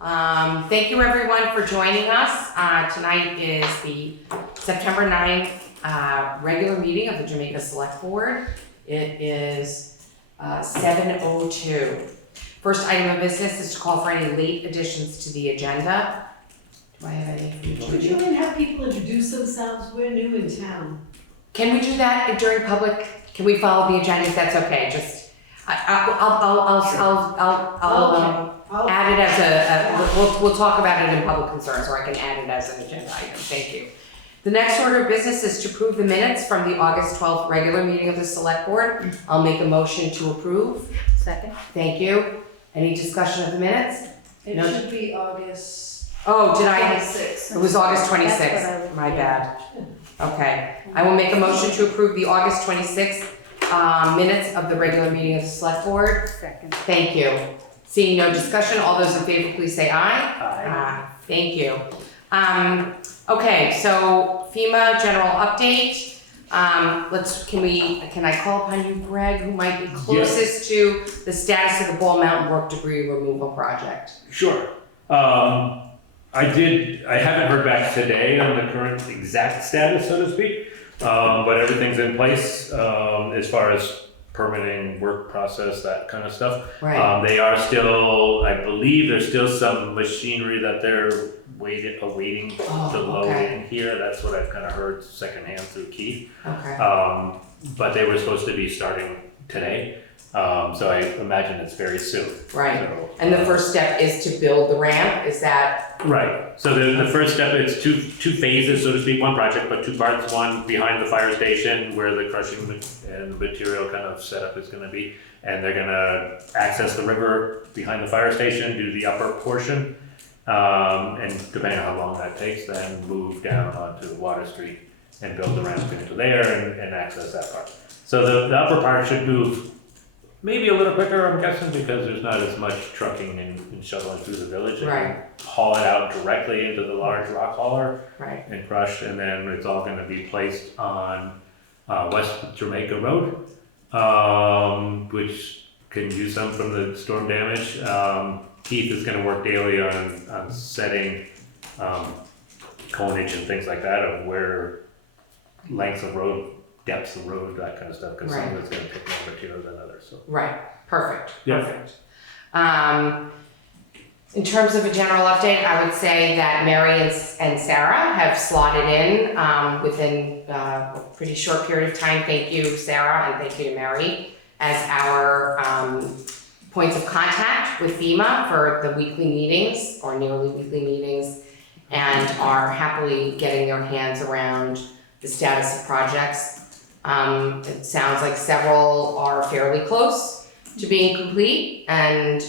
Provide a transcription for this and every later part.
Thank you everyone for joining us. Tonight is the September 9th regular meeting of the Jamaica Select Board. It is 7:02. First item of business is to call for any late additions to the agenda. Do I have any? Would you mind have people introduce themselves? We're new in town. Can we do that during public? Can we follow the agenda if that's okay? Just, I'll add it as we'll talk about it in public concerns, or I can add it as an agenda item. Thank you. The next order of business is to approve the minutes from the August 12th regular meeting of the Select Board. I'll make a motion to approve. Second. Thank you. Any discussion of the minutes? It No. should be August Oh, did I? 26th. It was August That's what 26th. I was- My bad. Okay. I will make a motion to approve the August 26th minutes of the regular meeting of the Select Board. Second. Thank you. Seeing no discussion, all those in favor, please say aye. Aye. Thank you. Okay, so FEMA general update. Can I call upon you, Greg, who might be closest to the status of the Mountain Brook debris removal project? Sure. I haven't heard back today on the current exact status, so to speak, but everything's in place as far as permitting, work process, that kind of stuff. Right. They are still, I believe there's still some machinery that they're awaiting to load in here. That's what I've kind of heard secondhand through Keith. Okay. But they were supposed to be starting today. So I imagine it's very soon. Right. So, And the first step is to build the ramp, is that? Right. So the first step, it's two phases, so to speak, one project, but two parts. One behind the fire station where the crushing and material kind of setup is going to be. And they're going to access the river behind the fire station, do the upper portion. And depending on how long that takes, then move down onto Water Street and build the ramp into there and access that part. So the upper part should move maybe a little quicker, I'm guessing, because there's not as much trucking and shuttling through the village. Right. Haul it out directly into the large rock hauler Right. and crush, and then it's all going to be placed on West Jamaica Road, which can use some from the storm damage. Keith is going to work daily on setting coneage and things like that of where lengths of road, depths of road, that kind of stuff, because some of it's going to take more material than others. So. Right. Perfect. Yeah. Perfect. In terms of a general update, I would say that Mary and Sarah have slotted in within a pretty short period of time. Thank you, Sarah, and thank you to Mary as our points of contact with FEMA for the weekly meetings or nearly weekly meetings, and are happily getting their hands around the status of projects. It sounds like several are fairly close to being complete and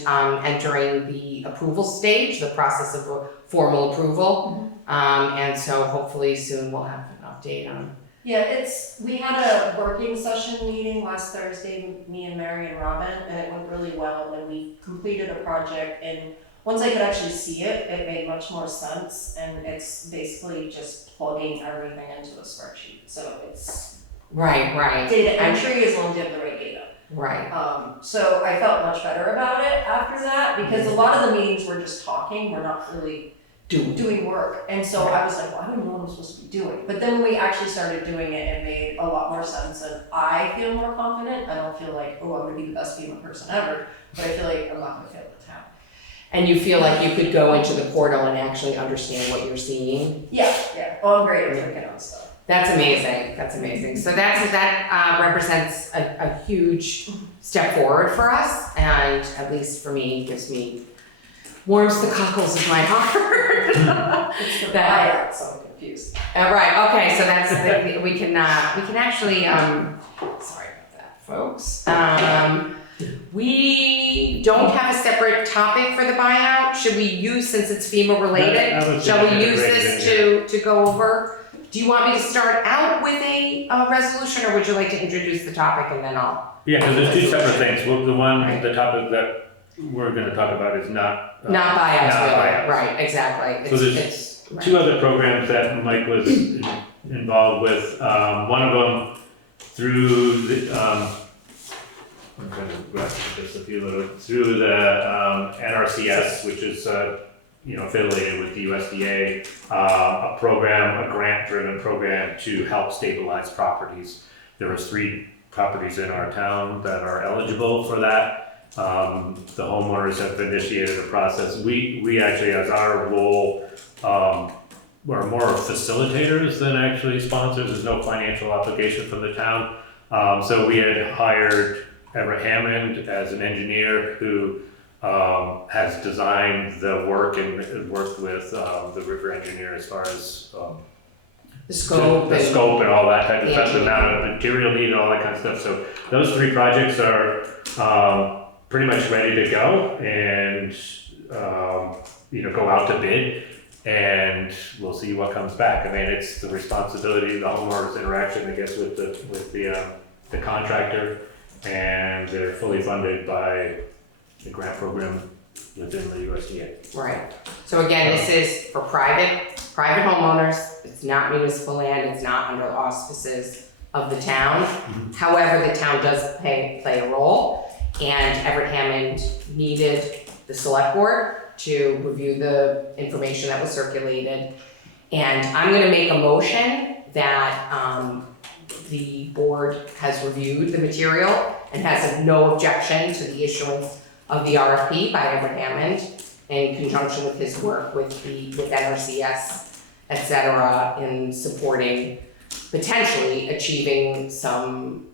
entering the approval stage, the process of formal approval. And so hopefully soon we'll have an update on. Yeah, we had a working session meeting last Thursday, me and Mary and Robin, and it went really well, and we completed a project, and once I could actually see it, it made much more sense, and it's basically just plugging everything into a spreadsheet, so it's Right. data entry as long as you have the right data. Right. So I felt much better about it after that, because a lot of the meetings were just talking, we're not really doing work. And so I was like, well, I don't know what I'm supposed to be doing. But then when we actually started doing it, it made a lot more sense, and I feel more confident. I don't feel like, oh, I'm gonna be the best FEMA person ever, but I feel like I'm not gonna fail the town. And you feel like you could go into the portal and actually understand what you're seeing? Yeah. Oh, I'm great at clicking on stuff. That's amazing. So that represents a huge step forward for us, and at least for me, warms the cockles of my heart. It's the buyout, so I'm confused. Right. Okay. So that's we can actually. Sorry about that, folks. We don't have a separate topic for the buyout. Should we use, since it's FEMA related? Shall we use this to go over? Do you want me to start out with a resolution, or would you like to introduce the topic and then I'll? Yeah, because there's two separate things. Well, the topic that we're going to talk about is not buyouts, really. buyouts. Right, exactly. So there's two other programs that Mike was involved with. One of them through the I'm trying to grasp this a few little through the NRCS, which is affiliated with the USDA, a program, a grant-driven program to help stabilize properties. There was 3 properties in our town that are eligible for that. The homeowners have initiated a process. We actually, as our role, we're more facilitators than actually sponsors. There's no financial obligation from the town. So we had hired Everett Hammond as an engineer who has designed the work and worked with the river engineer as far as The scope. the scope and all that type of the stuff, the amount of material needed, all that kind of stuff. So those 3 projects are pretty much ready to go and go out to bid, and we'll see what comes back. I mean, it's the responsibility of the homeowners' interaction, I guess, with the contractor, and they're fully funded by the grant program within the USDA. Right. So again, this is for private homeowners. It's not municipal land. It's not under the auspices of the town. Mhm. However, the town does play a role, and Everett Hammond needed the select board to review the information that was circulated. And I'm going to make a motion that the board has reviewed the material and has no objection to the issuance of the RFP by Everett Hammond in conjunction with his work with NRCS, et cetera, in supporting potentially achieving some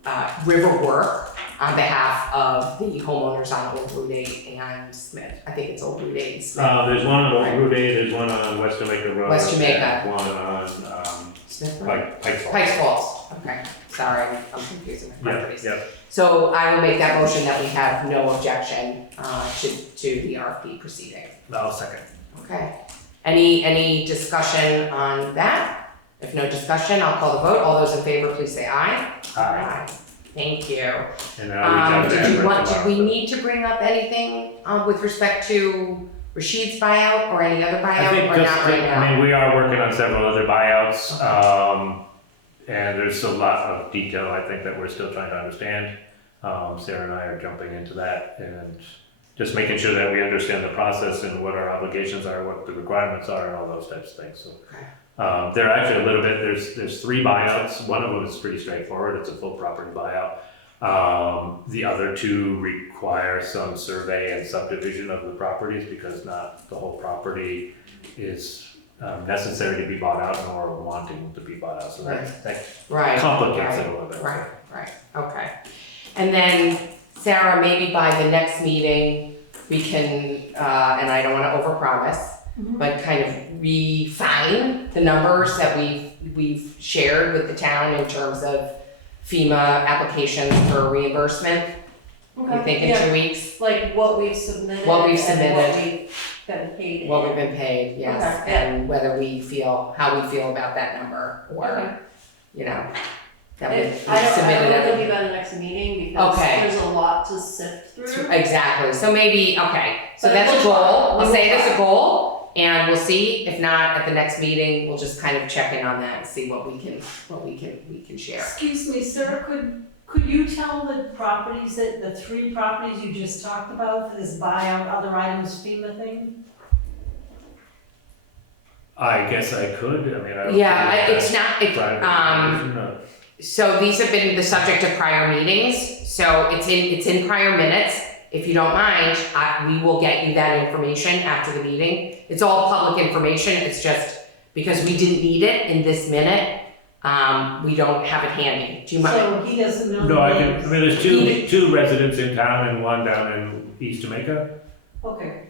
river work on behalf of the homeowners on Old Route 8 and Smith. I think it's Old Route 8 and Smith. There's one on Old Route 8, there's one on West Jamaica Road. West Jamaica. And one on Smith Road? Pikes Falls. Pikes Falls. Okay, sorry, I'm confusing my properties. Yeah. So I will make that motion that we have no objection to the RFP proceeding. I'll second. Okay. Any discussion on that? If no discussion, I'll call the vote. All those in favor, please say aye. Aye. Thank you. And then I'll reach out to Everett Did tomorrow. we need to bring up anything with respect to Rashid's buyout or any other I buyout think or not right now? I mean, we are working on several other buyouts, and there's a lot of detail, I think, that we're still trying to understand. Sarah and I are jumping into that and just making sure that we understand the process and what our obligations are, what the requirements are, and all those types of things, so. Okay. There are actually a little bit, there's 3 buyouts. One of them is pretty straightforward, it's a full property buyout. The other 2 require some survey and subdivision of the properties because not the whole property is necessary to be bought out nor wanting to be bought out, so that Right. complicates right, it a little bit. Right, okay. And then, Sarah, maybe by the next meeting, we can, and I don't wanna overpromise, but kind of refine the numbers that we've shared with the town in terms of FEMA applications for reimbursement. You think in 2 weeks? Like what we've submitted. What we've and submitted. what we've been paid in. What we've been paid, yes, Okay. and whether how we feel about that number, Okay. or, that we've I don't submitted know if it. it'll be by the next meeting because Okay. there's a lot to sift through. Exactly, so maybe, okay, so But that's a we'll goal, try. we'll say that's a goal, and we'll see, if not, at the next meeting, we'll just kind of check in on that and see what we can share. Excuse me, sir, could you tell the properties the 3 properties you just talked about for this buyout, other items FEMA thing? I guess I could, I mean, I don't. Yeah, think it's not, private information, so these have been the subject of prior meetings, so it's in prior minutes. If you don't mind, we will get you that information after the meeting. It's all public information, it's just because we didn't need it in this minute, we don't have it handy. Do you mind? So he doesn't know. No, I the can, I names? mean, there's two residents in town and one down in East Jamaica. Okay,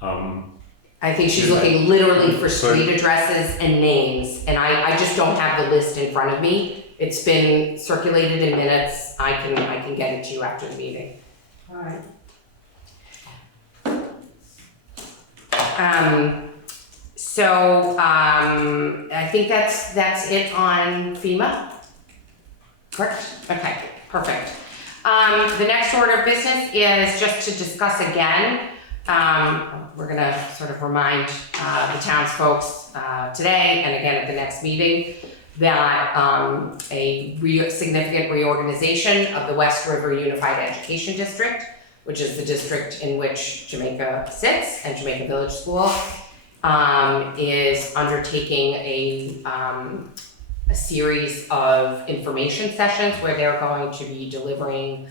I think she's looking literally for street addresses and names, and I just don't have the list in front of me. It's been circulated in minutes, I can get it to you after the meeting. all right. I think that's it on FEMA. Correct? Okay, perfect. The next order of business is just to discuss again. We're gonna sort of remind the townsfolk today and again at the next meeting that a significant reorganization of the West River Unified Education District, which is the district in which Jamaica sits, and Jamaica Village School, is undertaking a series of information sessions where they're going to be delivering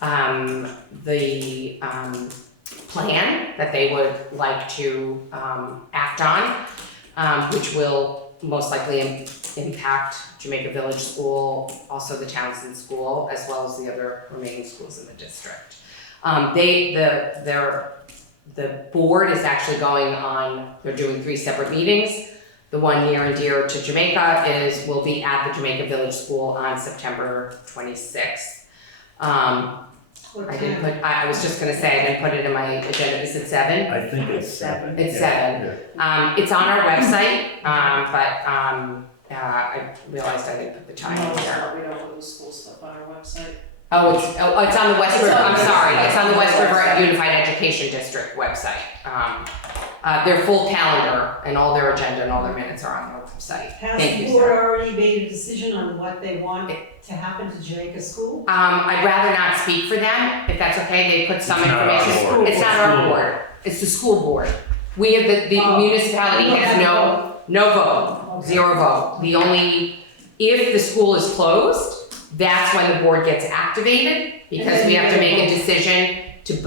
the plan that they would like to act on, which will most likely impact Jamaica Village School, also the Townsend School, as well as the other remaining schools in the district. The board is actually going on, they're doing 3 separate meetings. The one near and dear to Jamaica will be at the Jamaica Village School on September 26th. I was just gonna say, I didn't put it in my agenda, is it 7? I think it's 7. It's 7. It's on our website, I realized I didn't put the time No, in there. we don't put the school stuff on our website. It's on the West It's River, on I'm the sorry, website. it's on the West On the River website. Unified Education District website. Their full calendar and all their agenda and all their minutes are on their website. Has Thank the you, board Sarah. already made a decision on what they want to happen to Jamaica School? I'd rather not speak for them, if that's okay, they put some It's not our information. board. It's not our School. board, it's the school board. We have, the Oh. municipality You has have no vote, Okay. 0 vote. The only, if the school is closed, that's when the board gets activated, because we have to make a decision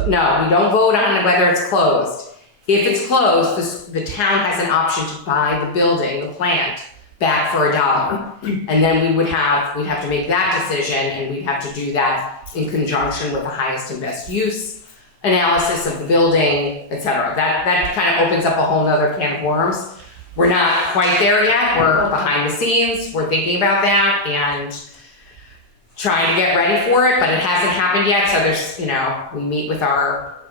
no, we don't vote on whether it's closed. If it's closed, the town has an option to buy the building, the plant, back for $1. And then we'd have to make that decision, and we'd have to do that in conjunction with the highest and best use analysis of the building, et cetera. That kind of opens up a whole nother can of worms. We're not quite there yet, we're behind the scenes, we're thinking about that and trying to get ready for it, but it hasn't happened yet, so there's,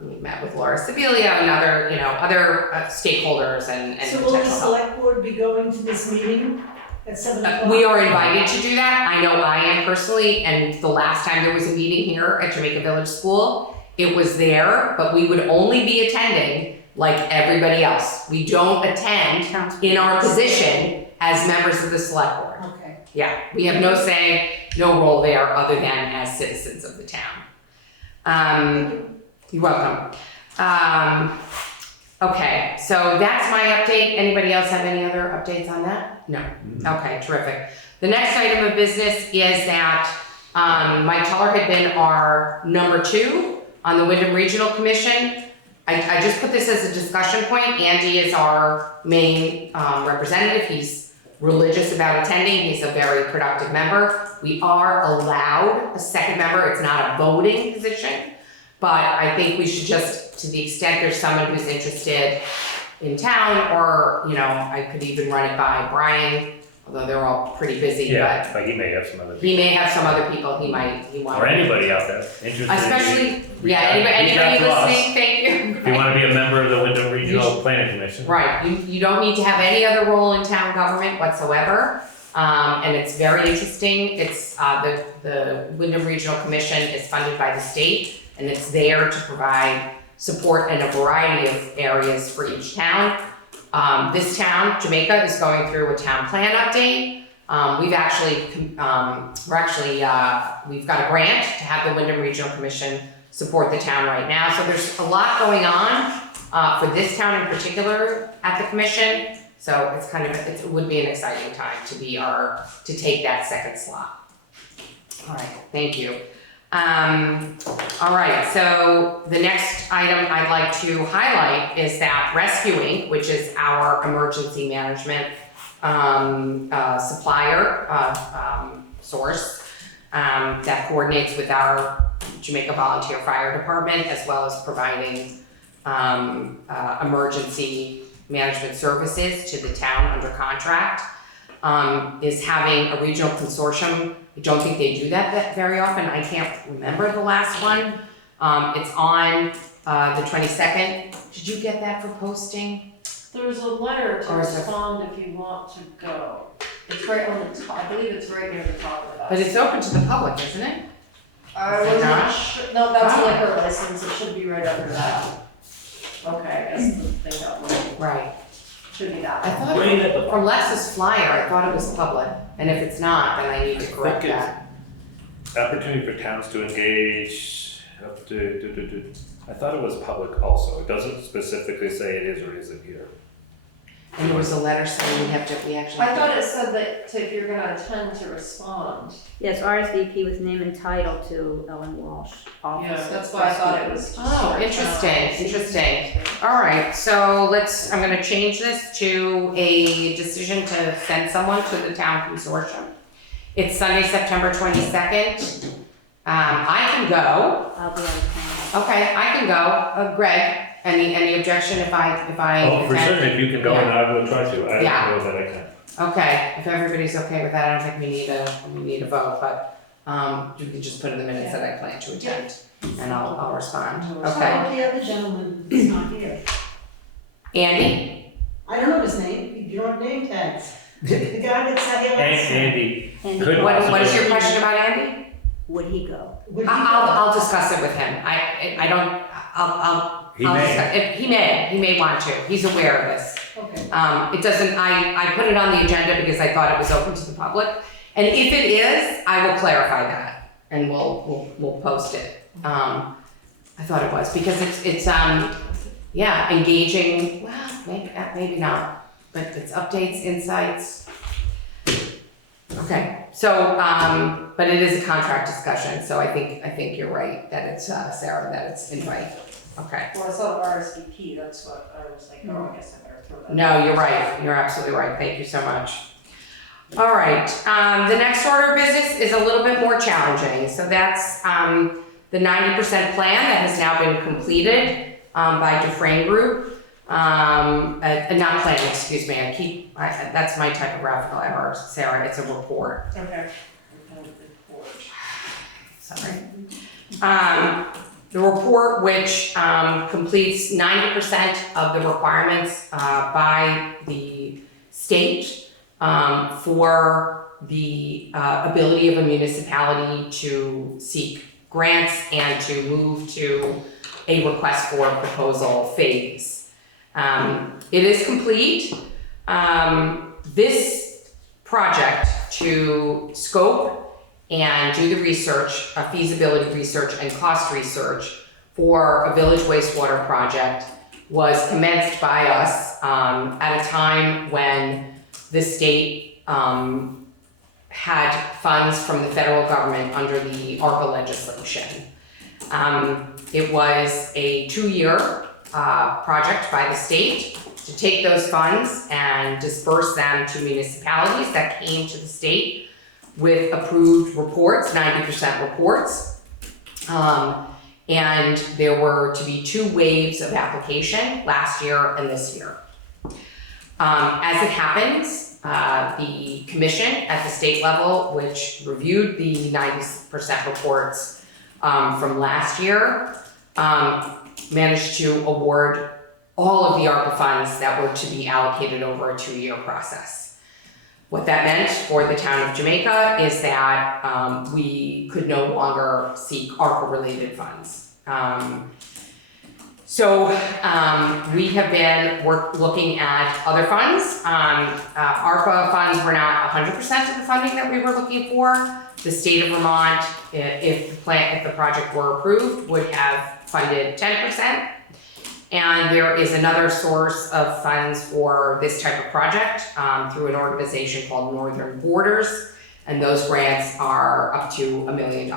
we met with Laura Sibilia and other stakeholders and So will the potential help. select board be going to this meeting at 7 o'clock? We are invited to do that. I know I am personally, and the last time there was a meeting here at Jamaica Village School, it was there, but we would only be attending like everybody else. We don't attend in our position as members of the select board. Okay. Yeah, we have no say, no role there other than as citizens of the town. You're welcome. Okay, so that's my update. Anybody else have any other updates on that? No. Okay, terrific. The next item of business is that Mike Tuller had been our number 2 on the Windham Regional Commission. I just put this as a discussion point. Andy is our main representative. He's religious about attending. He's a very productive member. We are allowed a second member. It's not a voting position, but I think we should just, to the extent there's someone who's interested in town, or, I could even run it by Brian, although they're all pretty busy, Yeah, but he may have some other but people. he may have some other people he might. Or anybody out there interested. Especially, Reach out- anybody reach out to us. listening, thank you. If you want to be a member of the Windham Regional Planning Commission. Right, you don't need to have any other role in town government whatsoever, and it's very interesting. It's, the Windham Regional Commission is funded by the state, and it's there to provide support in a variety of areas for each town. This town, Jamaica, is going through a town plan update. We've got a grant to have the Windham Regional Commission support the town right now. So there's a lot going on for this town in particular at the commission. So it's it would be an exciting time to take that second slot. All right, thank you. All right, so the next item I'd like to highlight is that Rescue Inc., which is our emergency management supplier, source, that coordinates with our Jamaica Volunteer Fire Department, as well as providing emergency management services to the town under contract, is having a regional consortium. I don't think they do that very often. I can't remember the last one. It's on the 22nd. Did you get that for posting? There's a letter to Or is it- respond if you want to go. It's right on the top, I believe it's right near the top of that. But it's open to the public, isn't it? I Is it wasn't not? sure, no, that's Oh. a liquor license, it should be right under that. Okay, I guess the thing got moved, Right. should be that I one. thought, Right at the- from Les's flyer, I thought it was public. And if it's not, then I need to correct think it's- that. Opportunity for towns to engage up to, I thought it was public also. It doesn't specifically say it is or isn't here. And there was a letter saying we actually. I thought it said that if you're gonna attend to respond. Yes, RSVP with name and title to Ellen Walsh, office. Yeah, that's why I thought it was. Oh, interesting. All right, so I'm gonna change this to a decision to send someone to the town consortium. It's Sunday, September 22nd. I can go. I'll be out of town. Okay, I can go. Greg, any objection if I Oh, for attend? certain, if you can go, and I will try to. I Yeah. don't know that I can. Okay, if everybody's okay with that, I don't think we need a vote, but you can just put in the minutes that I plan to attend, and I'll respond. So Okay, the other gentleman is not here. Andy? I don't know his name, you don't have name tags. The guy that sat here last time. Andy, And Could What is possibly- your question about Andy? would he go? Would he I'll discuss it with him. I don't, I'll He may. discuss- he may want to. He's aware of this. go? Okay. It doesn't, I put it on the agenda because I thought it was open to the public. And if it is, I will clarify that and we'll post it. I thought it was because it's engaging, well, maybe not, but it's updates, insights. Okay, so, but it is a contract discussion, so I think you're right that it's, Sarah, that it's invite. Okay. Well, I saw RSVP, that's what I was like, oh, I guess I better throw that. No, you're right. You're absolutely right. Thank you so much. All right. The next order of business is a little bit more challenging. So that's the 90% plan that has now been completed by Dufresne Group. Not plan, excuse me. That's my typographical error, Sarah. It's a report. Okay. Sorry. The report, which completes 90% of the requirements by the state for the ability of a municipality to seek grants and to move to a request for proposal phase. It is complete. This project to scope and do the research, feasibility research and cost research for a village wastewater project was commenced by us at a time when the state had funds from the federal government under the ARPA legislation. It was a 2-year project by the state to take those funds and disperse them to municipalities that came to the state with approved reports, 90% reports. And there were to be 2 waves of application last year and this year. As it happens, the commission at the state level, which reviewed the 90% reports from last year, managed to award all of the ARPA funds that were to be allocated over a 2-year process. What that meant for the town of Jamaica is that we could no longer seek ARPA-related funds. So we have been looking at other funds. ARPA funds were not 100% of the funding that we were looking for. The state of Vermont, if the project were approved, would have funded 10%. And there is another source of funds for this type of project through an organization called Northern Borders, and those grants are up to $1 million.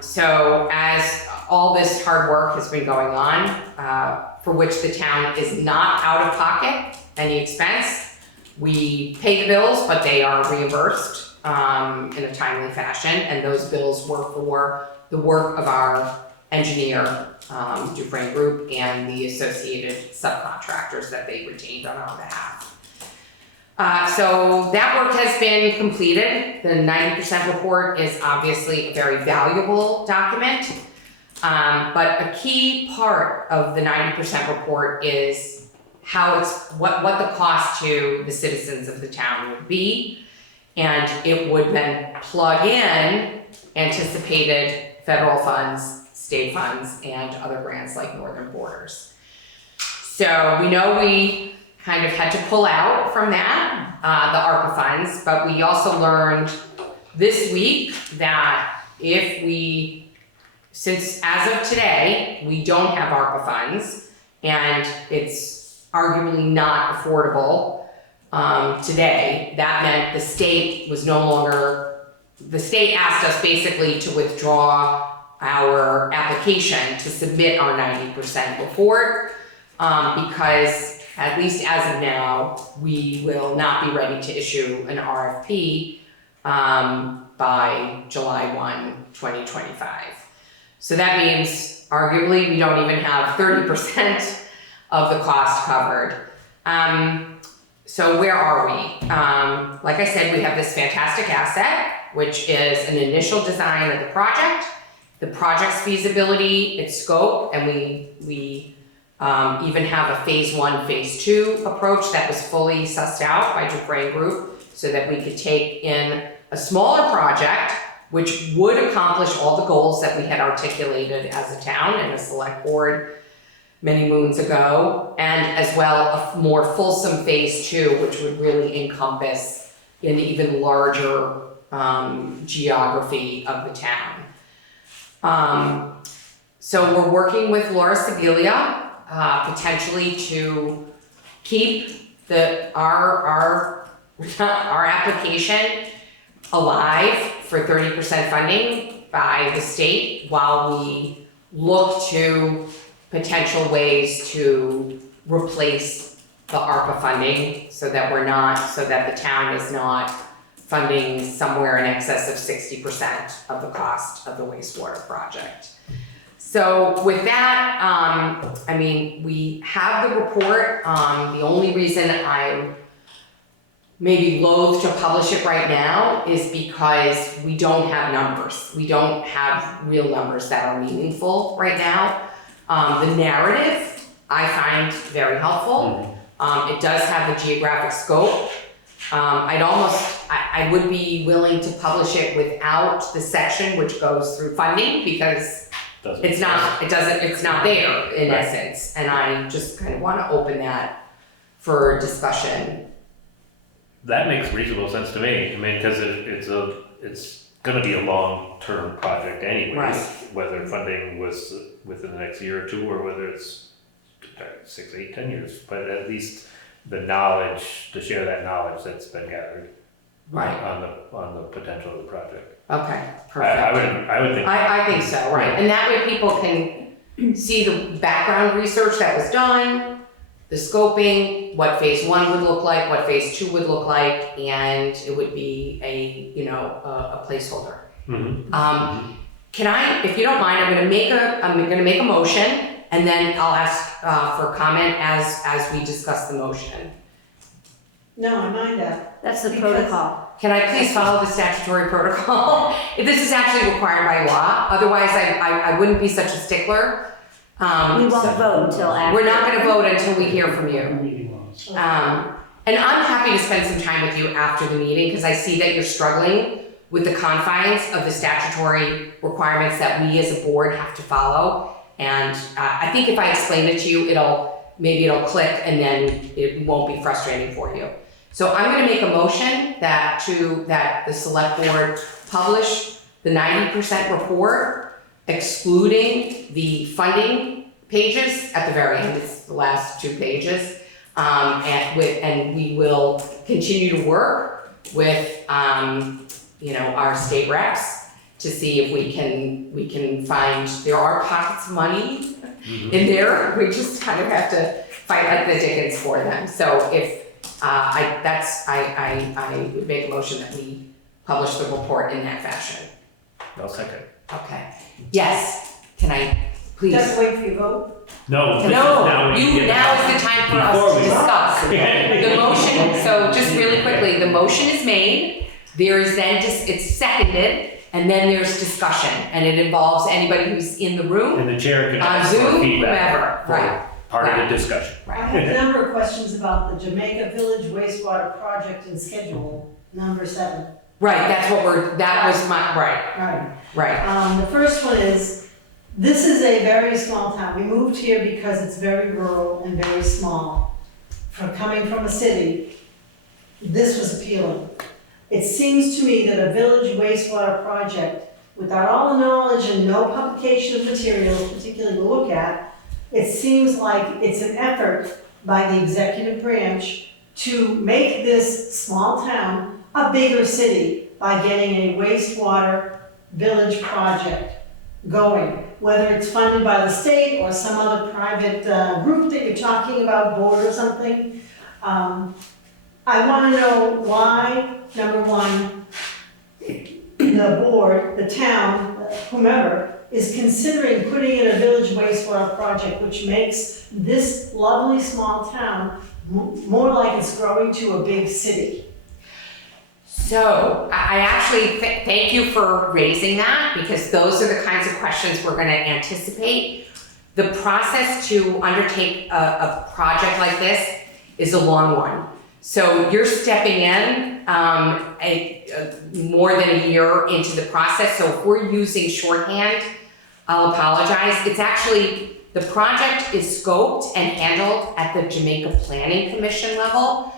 So as all this hard work has been going on, for which the town is not out of pocket any expense, we pay the bills, but they are reimbursed in a timely fashion, and those bills were for the work of our engineer, Dufresne Group, and the associated subcontractors that they retained on our behalf. So that work has been completed. The 90% report is obviously a very valuable document, but a key part of the 90% report is what the cost to the citizens of the town would be, and it would then plug in anticipated federal funds, state funds, and other grants like Northern Borders. So we know we kind of had to pull out from that, the ARPA funds, but we also learned this week that since as of today, we don't have ARPA funds, and it's arguably not affordable today, that meant the state was no longer, the state asked us basically to withdraw our application to submit our 90% report because at least as of now, we will not be ready to issue an RFP by July 1, 2025. So that means arguably we don't even have 30% of the cost covered. So where are we? Like I said, we have this fantastic asset, which is an initial design of the project's feasibility, its scope, and we even have a phase 1, phase 2 approach that was fully sussed out by Dufresne Group so that we could take in a smaller project which would accomplish all the goals that we had articulated as a town and a select board many moons ago, and as well a more fulsome phase 2, which would really encompass an even larger geography of the town. So we're working with Laura Sibilia, potentially to keep our application alive for 30% funding by the state while we look to potential ways to replace the ARPA funding so that the town is not funding somewhere in excess of 60% of the cost of the wastewater project. So with that, I mean, we have the report. The only reason I'm maybe loath to publish it right now is because we don't have numbers. We don't have real numbers that are meaningful right now. The narrative I find very helpful. It does have the geographic scope. I would be willing to publish it without the section which goes through funding because it's not there in essence. And I just kind of want to open that for discussion. That makes reasonable sense to me. I mean, because it's going to be a long-term project anyways, Right. whether funding was within the next year or two, or whether it's 6, 8, 10 years. But at least the knowledge, to share that knowledge that's been gathered, Right. on the potential of the project. Okay, perfect. I would think. I think so, right. And that way people can see the background research that was done, the scoping, what phase 1 would look like, what phase 2 would look like, and it would be a placeholder. Mm-hmm. Can I, if you don't mind, I'm gonna make a motion, and then I'll ask for comment as we discuss the motion. No, I mind that. That's the Because- protocol. Can I please follow the statutory protocol? If this is actually required by law, otherwise I wouldn't be such a stickler. We won't vote until after. We're not gonna vote until we hear from you. And I'm happy to spend some time with you after the meeting, because I see that you're struggling with the confines of the statutory requirements that we as a board have to follow. And I think if I explain it to you, maybe it'll click and then it won't be frustrating for you. So I'm gonna make a motion that the select board publish the 90% report, excluding the funding pages at the very end. It's the last 2 pages. And we will continue to work with our state reps to see if we can find, there are pockets of money in there. We just kind of have to fight like the dickens for them. So if I would make a motion that we publish the report in that fashion. I'll second. Okay. Yes. Can I please? Just wait for your vote. No, Now is the time for us to discuss. The motion, so just really quickly, the motion is made, there is then it's seconded, and then there's discussion, and it involves anybody who's in the room, And the chair can on ask for Zoom, feedback. whoever, for right, Part of the discussion. I have a number of questions about the Jamaica Village Wastewater Project and Schedule, number 7. right, that was my, Right. right, The first one is, this is a very small town. We moved here because it's very rural and very small. Coming from a city, this was appealing. It seems to me that a village wastewater project, without all the knowledge and no publication of materials particularly to look at, it seems like it's an effort by the executive branch to make this small town a bigger city by getting a wastewater village project going, whether it's funded by the state or some other private group that you're talking about, board or something. I want to know why, number one, the board, the town, whomever, is considering putting in a village wastewater project, which makes this lovely small town more like it's growing to a big city. So I actually thank you for raising that, because those are the kinds of questions we're going to anticipate. The process to undertake a project like this is a long one. So you're stepping in more than a year into the process. So if we're using shorthand, I'll apologize. It's actually, the project is scoped and handled at the Jamaica Planning Commission level.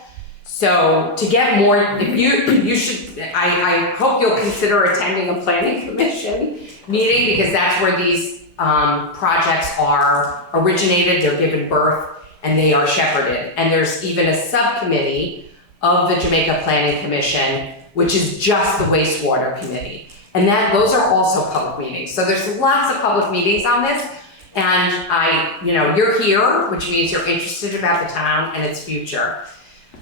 So to get more, if you should, I hope you'll consider attending a planning commission meeting, because that's where these projects are originated, they're given birth, and they are shepherded. And there's even a subcommittee of the Jamaica Planning Commission, which is just the wastewater committee. And those are also public meetings. So there's lots of public meetings on this. And you're here, which means you're interested about the town and its future.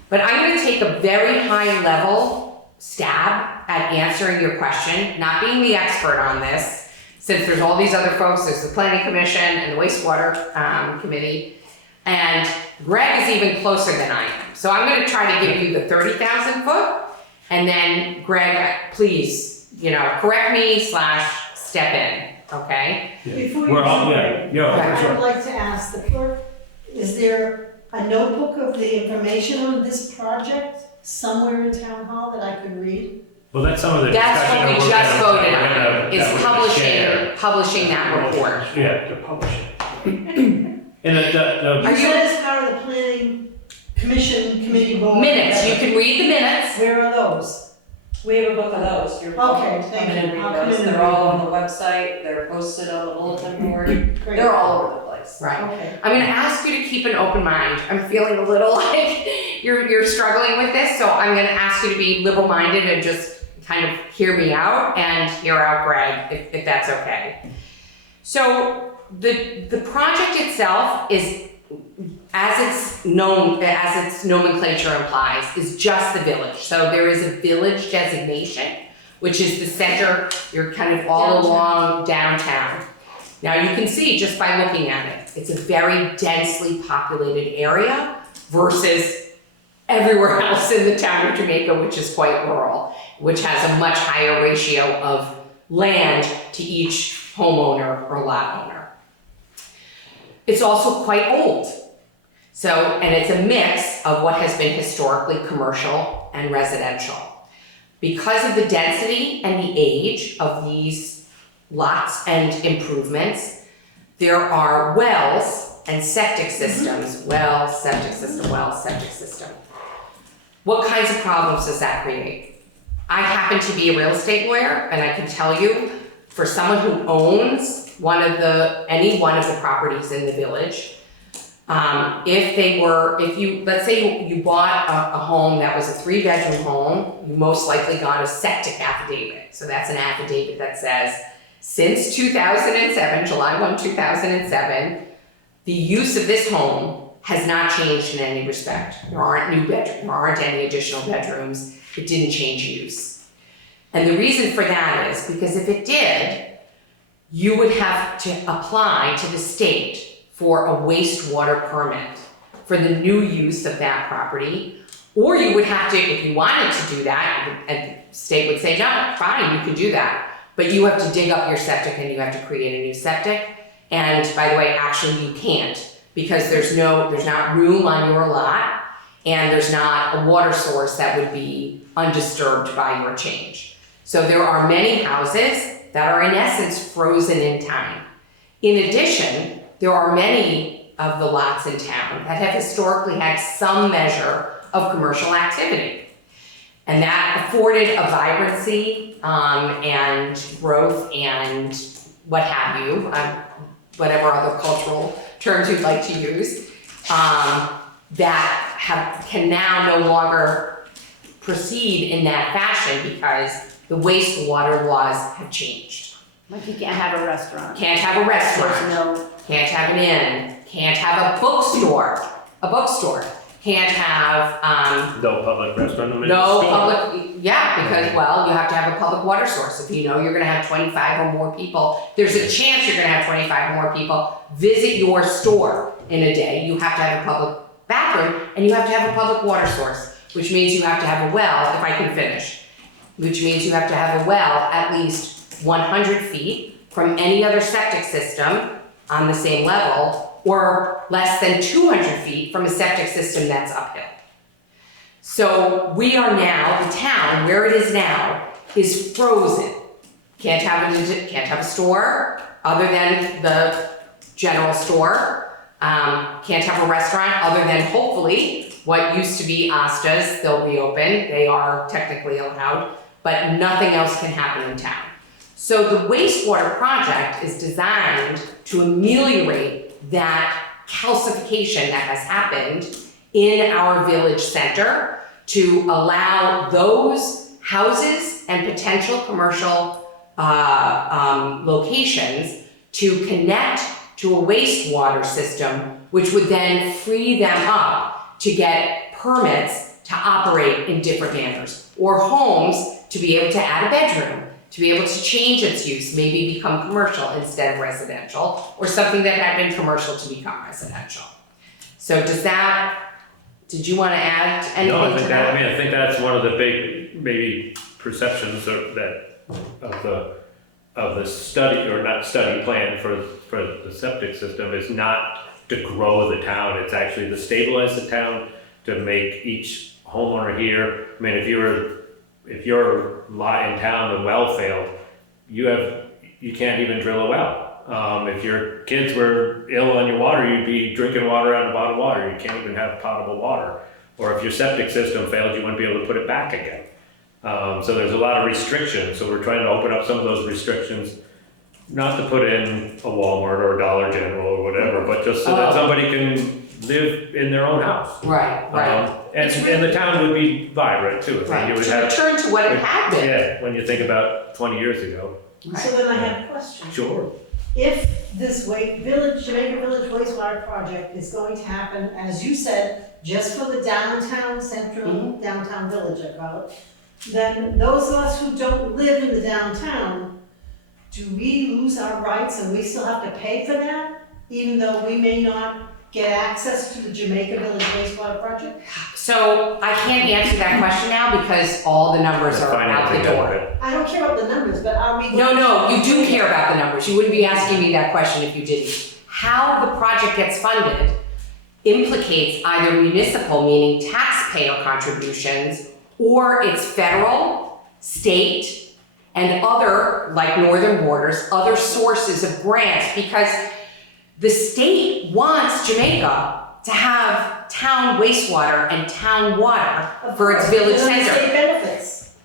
But I'm going to take a very high level stab at answering your question, not being the expert on this, since there's all these other folks, there's the Planning Commission and the Wastewater Committee, and Greg is even closer than I am. So I'm going to try to give you the 30,000 foot, and then Greg, please, correct me / step in, okay? Before you We're all, jump yeah, in, yeah, I for would sure. like to ask the clerk, is there a notebook of the information on this project somewhere in town hall that I could read? Well, that's some of the That's discussion what we that just we're voted gonna- on, that is we're gonna share. publishing that report. Yeah, to publish it. And Are You you- said as part of the planning commission committee board. Minutes, you can read the minutes. Where are those? We have a book of those. You're Okay, welcome to thank come in and you. I'll read come those. in and They're all read on the website, they're posted on the bulletin board, Great. they're all over the place. Right. Okay. I'm going to ask you to keep an open mind. I'm feeling a little like you're struggling with this, so I'm going to ask you to be liberal-minded and just kind of hear me out and hear out Greg, if that's okay. So the project itself is, as its nomenclature implies, is just the village. So there is a village designation, which is the center. You're kind of all along downtown. Now you can see just by looking at it, it's a very densely populated area versus everywhere else in the town of Jamaica, which is quite rural, which has a much higher ratio of land to each homeowner or lot owner. It's also quite old. And it's a mix of what has been historically commercial and residential. Because of the density and the age of these lots and improvements, there are wells and septic systems. Well, septic system. What kinds of problems does that create? I happen to be a real estate lawyer, and I can tell you, for someone who owns any one of the properties in the village, let's say you bought a home that was a 3-bedroom home, you most likely got a septic affidavit. So that's an affidavit that says, since 2007, July 1, 2007, the use of this home has not changed in any respect. There aren't any additional bedrooms. It didn't change use. And the reason for that is because if it did, you would have to apply to the state for a wastewater permit for the new use of that property. Or you would have to, if you wanted to do that, and the state would say, no, fine, you can do that. But you have to dig up your septic and you have to create a new septic. And by the way, actually you can't, because there's not room on your lot, and there's not a water source that would be undisturbed by your change. So there are many houses that are in essence frozen in time. In addition, there are many of the lots in town that have historically had some measure of commercial activity. And that afforded a vibrancy and growth and what have you, whatever other cultural terms you'd like to use, that can now no longer proceed in that fashion because the wastewater laws have changed. Like you can't have a restaurant. Can't have a restaurant. There's no, Can't have an inn, can't have a bookstore, can't have, No public restaurant. no public, yeah, because, well, you have to have a public water source. If you know you're gonna have 25 or more people, there's a chance you're gonna have 25 or more people visit your store in a day, you have to have a public bathroom, and you have to have a public water source, which means you have to have a well, if I can finish, which means you have to have a well at least 100 feet from any other septic system on the same level, or less than 200 feet from a septic system that's uphill. So we are now, the town, where it is now, is frozen. Can't have a store other than the general store. Can't have a restaurant other than hopefully what used to be Asta's, they'll be open, they are technically allowed, but nothing else can happen in town. So the wastewater project is designed to ameliorate that calcification that has happened in our village center to allow those houses and potential commercial locations to connect to a wastewater system, which would then free them up to get permits to operate in different manners, or homes to be able to add a bedroom, to be able to change its use, maybe become commercial instead of residential, or something that had been commercial to become residential. So did you want to add anything No, to I think that? I think that's one of the big, maybe perceptions of the study, or not study plan for the septic system is not to grow the town, it's actually to stabilize the town, to make each homeowner here, I mean, if your lot in town, the well failed, you can't even drill a well. If your kids were ill on your water, you'd be drinking water out of bottled water. You can't even have potable water. Or if your septic system failed, you wouldn't be able to put it back again. So there's a lot of restrictions. So we're trying to open up some of those restrictions, not to put in a Walmart or a Dollar General or whatever, but just so that somebody can live in their own house. Right. And the town would be vibrant too. I mean, Right, you would to have, return to what it had been. yeah, when you think about 20 years ago. So then I have a question. Sure. If this Jamaica Village Wastewater Project is going to happen, as you said, just for the downtown, central downtown village, I call it, then those of us who don't live in the downtown, do we lose our rights and we still have to pay for that? Even though we may not get access to the Jamaica Village Wastewater Project? So I can't answer that question now because all the numbers are out the door. I don't care about the numbers, but are we going to? No, you do care about the numbers. You wouldn't be asking me that question if you didn't. How the project gets funded implicates either municipal, meaning taxpayer contributions, or it's federal, state, and other, like Northern Borders, other sources of grants, because the state wants Jamaica to have town wastewater and town water for its village center. State benefits.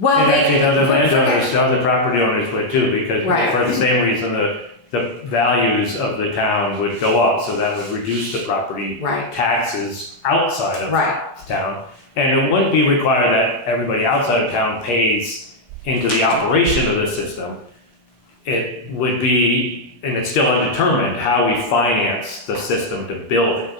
Well, And actually, they, other landowners, other property owners would too, because Right. for the same reason, the values of the town would go up, so that would reduce the property Right. taxes outside of right, town. And it wouldn't be required that everybody outside of town pays into the operation of the system. It would be, and it's still undetermined, how we finance the system to build it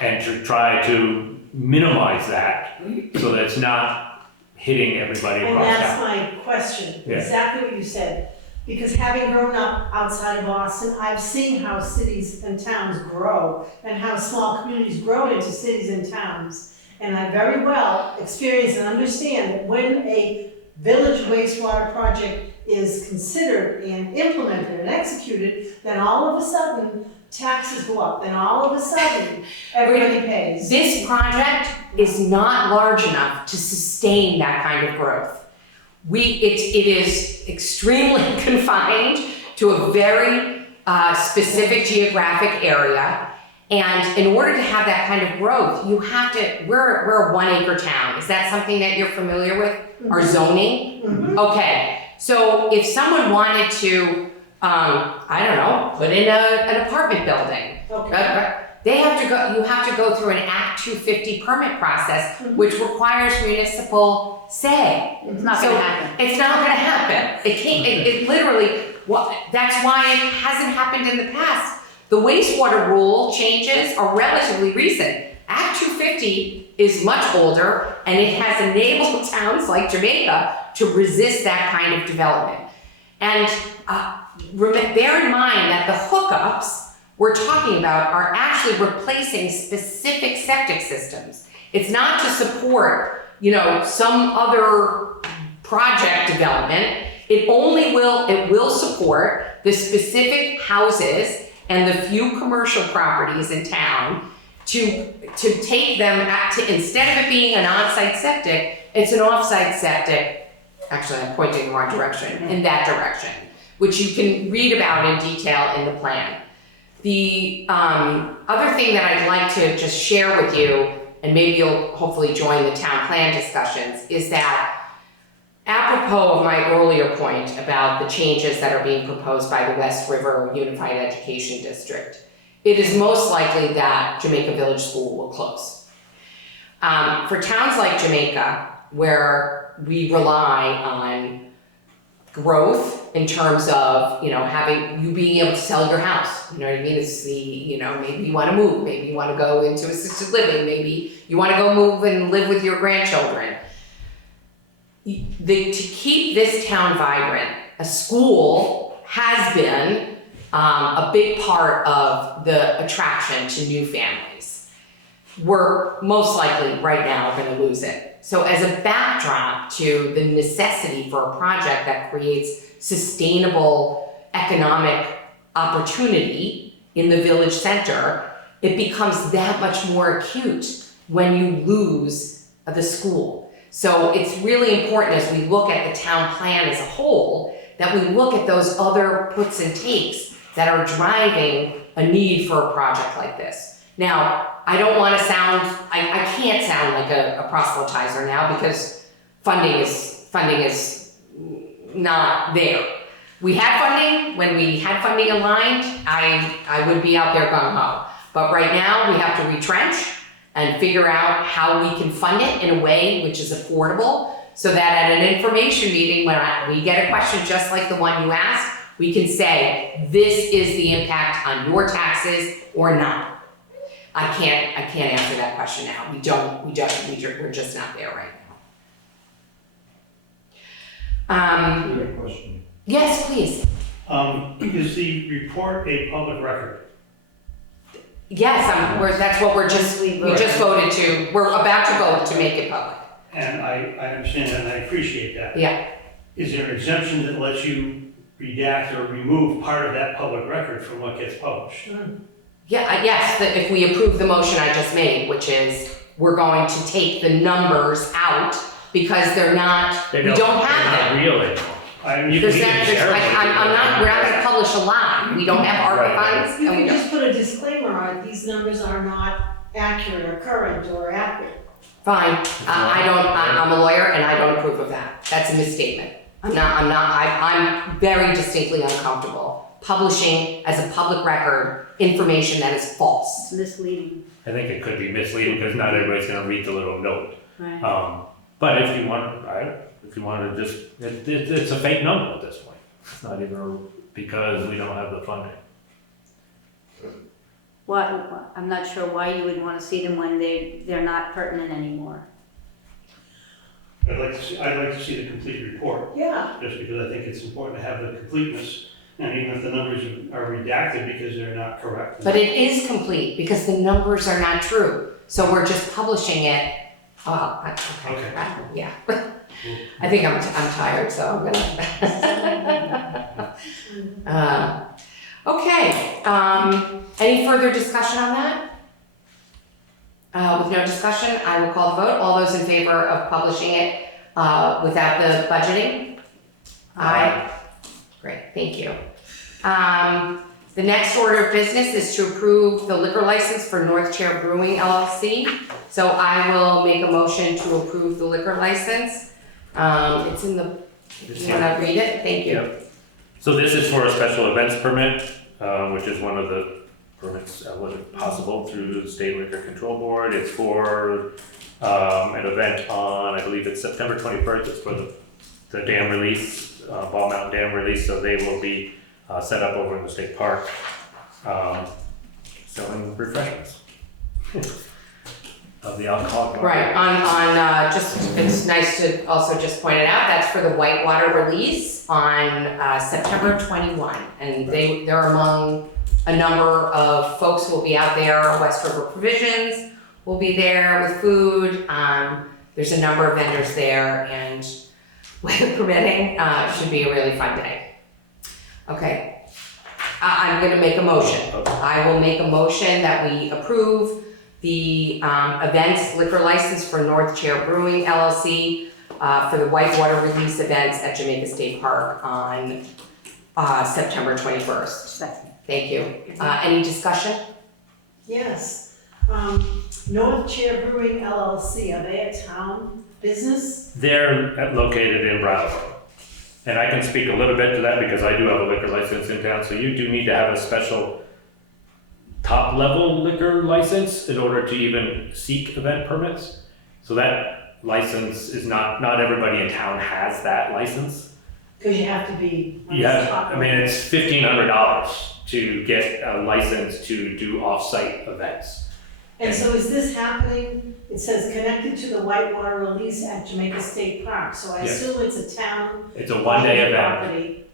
and to try to minimize that so that it's not hitting everybody And across that's town. my question, Yeah. exactly what you said. Because having grown up outside of Boston, I've seen how cities and towns grow and how small communities grow into cities and towns. And I very well experience and understand that when a village wastewater project is considered and implemented and executed, then all of a sudden taxes go up, then all of a sudden everybody pays. this project is not large enough to sustain that kind of growth. It is extremely confined to a very specific geographic area. And in order to have that kind of growth, you have to, we're a 1 acre town. Is that something that you're familiar with? Our zoning? Mhm. Okay, so if someone wanted to, I don't know, put in an apartment building, Okay. you have to go through an Act 250 permit process, which requires municipal say. It's not So, gonna happen. It's not gonna happen. It can't, it literally, that's why it hasn't happened in the past. The wastewater rule changes are relatively recent. Act 250 is much older, and it has enabled towns like Jamaica to resist that kind of development. And bear in mind that the hookups we're talking about are actually replacing specific septic systems. It's not to support, some other project development. It will support the specific houses and the few commercial properties in town to take them instead of it being an on-site septic, it's an off-site septic. Actually, I'm pointing in the wrong direction, in that direction, which you can read about in detail in the plan. The other thing that I'd like to just share with you, and maybe you'll hopefully join the town plan discussions, is that apropos of my earlier point about the changes that are being proposed by the West River Unified Education District, it is most likely that Jamaica Village School will close. For towns like Jamaica, where we rely on growth in terms of, having you being able to sell your house, you know what I mean? It's the, maybe you want to move, maybe you want to go into assisted living, maybe you want to go move and live with your grandchildren. To keep this town vibrant, a school has been a big part of the attraction to new families. We're most likely right now going to lose it. So as a backdrop to the necessity for a project that creates sustainable economic opportunity in the village center, it becomes that much more acute when you lose the school. So it's really important as we look at the town plan as a whole, that we look at those other puts and takes that are driving a need for a project like this. Now, I don't want to sound, I can't sound like a proselytizer now because funding is not there. We had funding, when we had funding aligned, I would be out there gung ho. But right now we have to retrench and figure out how we can fund it in a way which is affordable so that at an information meeting when we get a question just like the one you asked, we can say, this is the impact on your taxes or not. I can't answer that question now. We're just not there right now. I have a question. Yes, please. Is the report a public record? Yes, that's what we just voted to, we're about to vote to make it public. And I understand that and I appreciate that. Yeah. Is there an exemption that lets you redact or remove part of that public record from what gets published? Yeah, yes, if we approve the motion I just made, which is we're going to take the numbers out because we don't have them. They're not real anymore. I You We're can not gonna publish a lot. We don't have ARPA funds You and we can don't. just put a disclaimer on, these numbers are not accurate or current or accurate. Fine, I'm a lawyer and I don't approve of that. That's a misstatement. I'm very distinctly uncomfortable publishing as a public record information that is false. It's misleading, I think it could be misleading because not everybody's gonna read the little note. right? But if you want to just, it's a fake number at this point. It's not even because we don't have the funding. I'm not sure why you would want to see them when they're not pertinent anymore. I'd like to see the complete report, Yeah. just because I think it's important to have the completeness. And even if the numbers are redacted because they're not correct. But it is complete because the numbers are not true. So we're just publishing it. Okay. Yeah. I think I'm tired, so I'm gonna. Okay. Any further discussion on that? With no discussion, I will call the vote. All those in favor of publishing it without the budgeting? Aye. Great, thank you. The next order of business is to approve the liquor license for North Chair Brewing LLC. So I will make a motion to approve the liquor license. It's in the, you want to read it? Thank you. So this is for a special events permit, which is one of the permits when possible through the State Liquor Control Board. It's for an event on, I believe it's September 21st. It's for the dam release, Ball Mountain Dam release. So they will be set up over in the state park, selling refreshments of the alcohol. Right, on just, it's nice to also just point it out, that's for the whitewater release on September 21. And they're among a number of folks who will be out there. West River Provisions will be there with food. There's a number of vendors there, and weather permitting, should be a really fun day. Okay, I'm gonna make a motion. I will make a motion that we approve the events liquor license for North Chair Brewing LLC for the whitewater release events at Jamaica State Park on September 21st. Second. Thank you. Any discussion? Yes. North Chair Brewing LLC, are they a town business? They're located in Brattleboro. And I can speak a little bit to that because I do have a liquor license in town. So you do need to have a special top level liquor license in order to even seek event permits. So that license is not everybody in town has that license. Because you have to be on the Yeah, top I mean, it's $1,500 to get a license to do off-site events. And so is this happening, it says connected to the whitewater release at Jamaica State Park, so I Yes. assume it's a town. It's a one-day event. Property.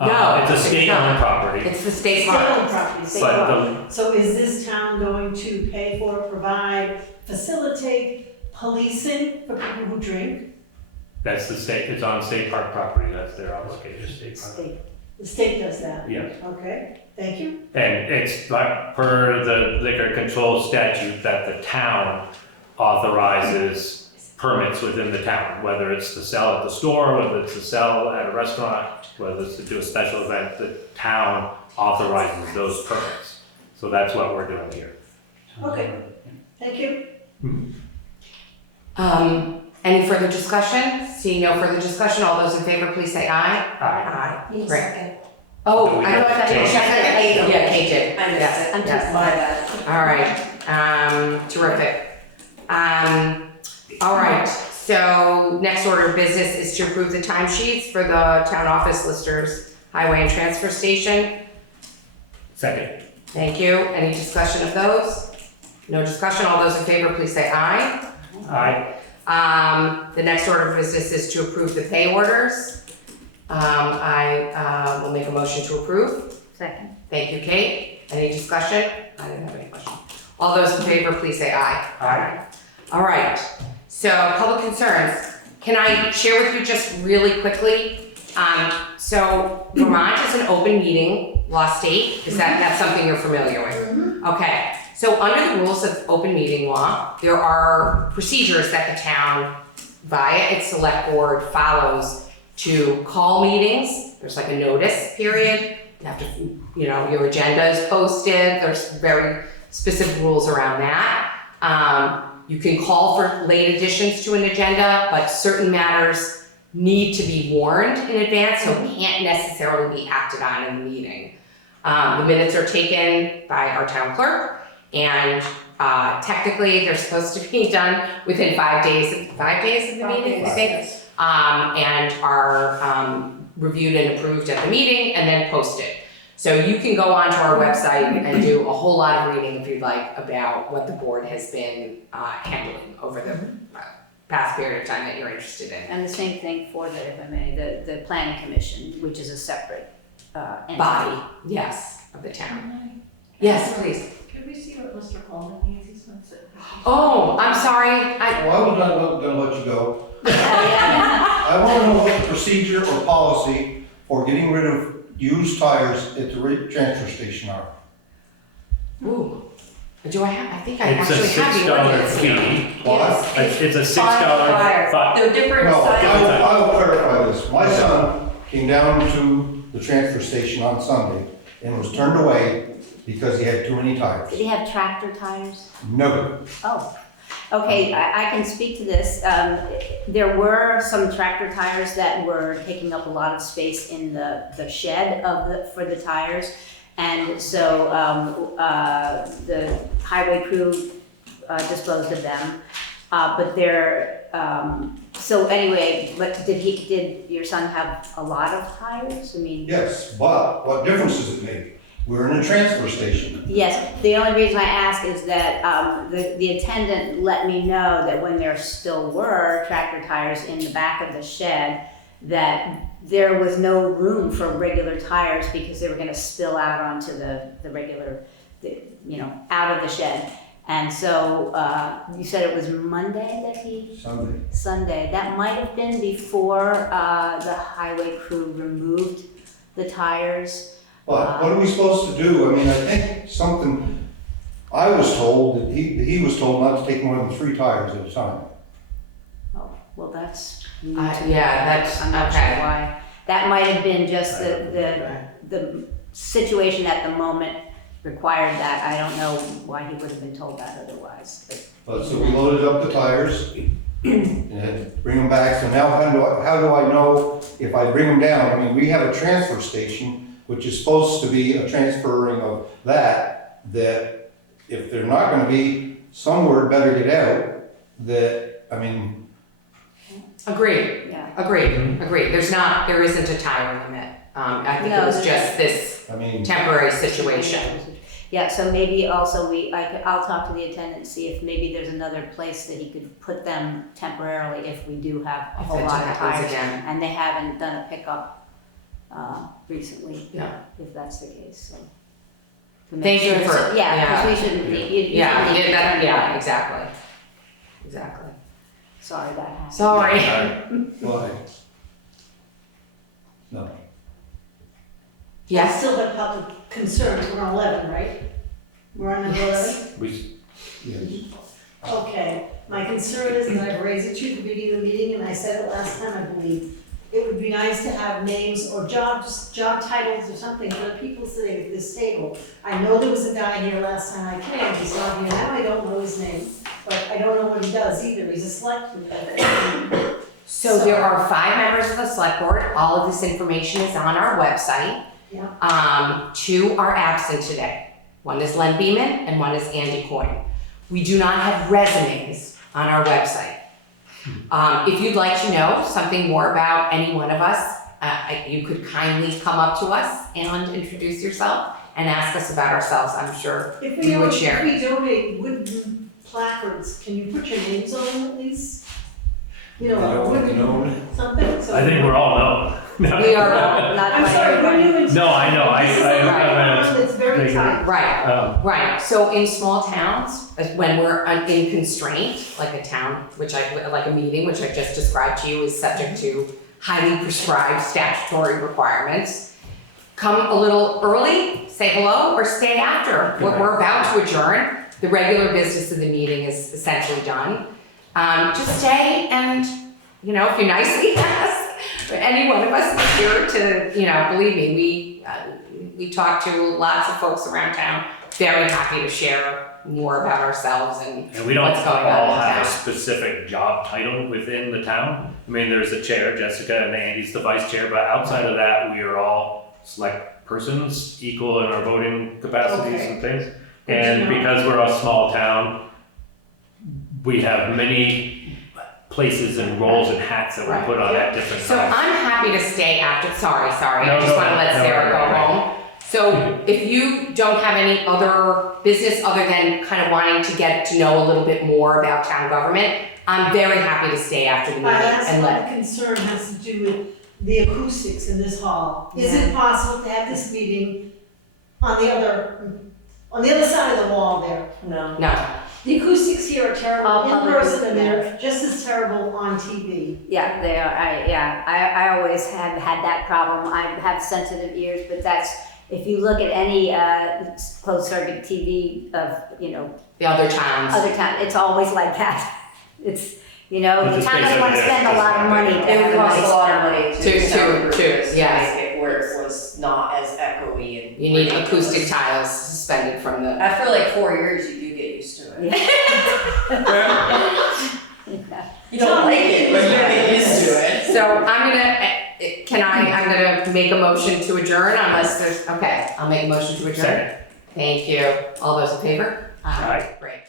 No, It's a it's state-owned not. property. It's the state park. State-owned property, state But park. So is this town going to pay for, provide, facilitate policing for people who drink? That's the state, it's on state park property, that's their obligation, state park. State. The state does that? Yes. Okay, thank you. And it's like per the liquor control statute that the town authorizes permits within the town, whether it's to sell at the store, whether it's to sell at a restaurant, whether it's to do a special event, the town authorizes those permits. So that's what we're doing here. Okay, thank you. Any further discussion? Seeing no further discussion, all those in favor, please say aye. Aye. Need a Great. second. Oh, No, I we don't have to did. check that. Yeah, Kate did. I missed Yes, it. I'm yes. just- All right, terrific. All right, so next order of business is to approve the timesheets for the town office listers, highway and transfer station. Second. Thank you. Any discussion of those? No discussion. All those in favor, please say aye. Aye. The next order of business is to approve the pay orders. I will make a motion to approve. Second. Thank you, Kate. Any discussion? I didn't have any question. All those in favor, please say aye. Aye. All right, so public concerns. Can I share with you just really quickly? So Vermont is an open meeting law state. Is that's something you're familiar with? Okay, so under the rules of open meeting law, there are procedures that the town via its select board follows to call meetings. There's like a notice period. You have to, your agenda is posted. There's very specific rules around that. You can call for late additions to an agenda, but certain matters need to be warned in advance, so can't necessarily be acted on in the meeting. The minutes are taken by our town clerk, and technically they're supposed to be done within 5 days of the meeting, I think, and are reviewed and approved at the meeting and then posted. So you can go onto our website and do a whole lot of reading if you'd like about what the board has been handling over the past period of time that you're interested in. And the same thing for the, if I may, the planning commission, which is a separate entity. Body, yes, of the town. Yes, please. Could we see what Mr. Coleman needs? He's not sitting. Oh, I'm sorry. Well, I was not gonna let you go. I wanna know what the procedure or policy for getting rid of used tires at the transfer station are. Ooh, do I have, I think I It's a actually have the $6 ordinance here. fee. What? It's a $6 Fire. fine. They're different No, sizes. I will clarify this. My son came down to the transfer station on Sunday and was turned away because he had too many tires. Did he have tractor tires? No. Oh, okay, I can speak to this. There were some tractor tires that were taking up a lot of space in the shed for the tires. And so the highway crew disposed of them. But they're, so anyway, but did your son have a lot of tires? I mean. Yes, but what difference does it make? We're in a transfer station. Yes, the only reason I ask is that the attendant let me know that when there still were tractor tires in the back of the shed, that there was no room for regular tires because they were gonna spill out onto the regular, out of the shed. And so you said it was Monday that he? Sunday. That might have been before the highway crew removed the tires. But what are we supposed to do? I mean, I think something, I was told that he was told not to take more than 3 tires at a time. Oh, well, that's. Yeah, that's, I'm not okay. sure why. That might have been just the situation at the moment required that. I don't know why he would have been told that otherwise. But so we loaded up the tires and had to bring them back. So now how do I know if I bring them down? I mean, we have a transfer station, which is supposed to be a transferring of that if they're not gonna be, some word better get out, I mean. Agreed, Yeah. agreed. There isn't a time limit. I think it was just this temporary situation. Yeah, so maybe also I'll talk to the attendant and see if maybe there's another place that he could put them temporarily if we do have a whole lot of tires. And they haven't done a pickup recently, if that's the case, so. Thank you for. Yeah, because we shouldn't be. Yeah, exactly. Sorry that happened. Sorry. Why? No. Yes. I still have public concerns, we're on 11, right? We're on number 11? Yes. Okay, my concern is, and I've raised it to you at the beginning of the meeting, and I said it last time, I believe, it would be nice to have names or job titles or something for the people sitting at this table. I know there was a guy here last time I came, he's not here now, I don't know his name, but I don't know what he does either, he's a selectman. So there are 5 members of the select board. All of this information is on our website. Yeah. 2 are absent today. One is Len Beeman and one is Andy Coyne. We do not have resumes on our website. If you'd like to know something more about any one of us, you could kindly come up to us and introduce yourself and ask us about ourselves. I'm sure we would share. If we donate wooden placards, can you put your names on them at least? You know, a wooden something. So I think we're all known. We are Not I'm by sorry, everybody. we're new in. No, I know. This is a it's very tight. right. Right, so in small towns, when we're in constraint, like a town, like a meeting, which I just described to you, is subject to highly prescribed statutory requirements, come a little early, say hello, or stay after. We're about to adjourn. The regular business of the meeting is essentially done. Just stay and, if you nicely ask, any one of us is here to, believe me, we talk to lots of folks around town, very happy to share more about ourselves and we don't what's going on all in have a town. specific job title within the town. I mean, there's a chair, Jessica, and Andy's the vice chair, but outside of that, we are all select persons, equal in our voting capacities and things. And because we're a small town, we have many places and roles and hats that we put on at different So times. I'm happy to stay after, sorry, No, I just no, wanna let no, Sarah go right. home. So if you don't have any other business other than kind of wanting to get to know a little bit more about town government, I'm very happy to stay after the meeting My last and let. concern has to do with the acoustics in this hall. Is it possible to have this meeting on the other side of the wall there? No, The acoustics here are terrible All in public, person and they're just as terrible on TV. Yeah, they are. I always have had that problem. I have sensitive ears, but that's, if you look at any closed circuit TV of, the other towns. other town, it's always like that. It's, the It's town just doesn't want to basically spend a lot of money to It have would a cost a nice lot of sound. money To- to soundproof to- this, yes. make it where it was not as echoey and. You need ridiculous. acoustic tiles suspended from the. After like 4 years, you do get used to it. You don't like it, but you get used to it. So I'm gonna make a motion to adjourn unless there's, okay, I'll make a motion to adjourn. Second. Thank you. All those in favor? Aye. Great.